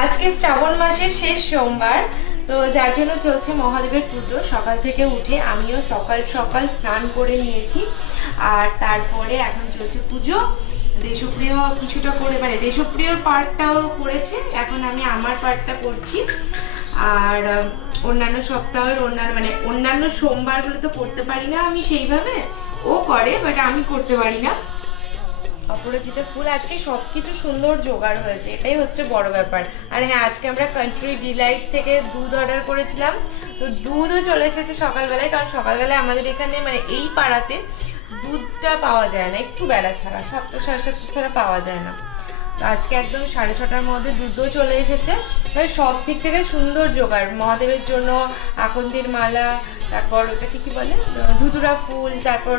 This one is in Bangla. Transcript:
আজকে শ্রাবণ মাসের শেষ সোমবার, তো যার জন্য চলছে মহাদেবের পুজো। সকাল থেকে উঠে আমিও সকাল সকাল স্নান করে নিয়েছি, আর তারপরে এখন চলছে পুজো। দেশপ্রিয় কিছুটা করে, মানে দেশপ্রিয়র পার্টটাও করেছে, এখন আমি আমার পার্টটা করছি। আর অন্যান্য সপ্তাহের অন্যান্য সোমবারগুলো তো করতে পারি না আমি সেইভাবে, ও করে, বাট আমি করতে পারি না। অপরাজিতা ফুল আজকে সবকিছু সুন্দর জোগাড় হয়েছে, এটাই হচ্ছে বড় ব্যাপার। আর হ্যাঁ, আজকে আমরা কান্ট্রি ডিলাইট থেকে দুধ অর্ডার করেছিলাম, তো দুধও চলে এসেছে সকালবেলায়। কারণ সকালবেলায় আমাদের এখানে মানে এই পাড়াতে দুধটা পাওয়া যায় না, একটু বেলা ছাড়া, 7টা সাড়ে 7টা ছাড়া পাওয়া যায় না। তো আজকে একদম 6:30টার মধ্যে দুধও চলে এসেছে। সব দিক থেকে সুন্দর জোগাড় মহাদেবের জন্য। আকন্দির মালা, তারপর ওটাকে কি বলে, ধুতুরা ফুল, তারপর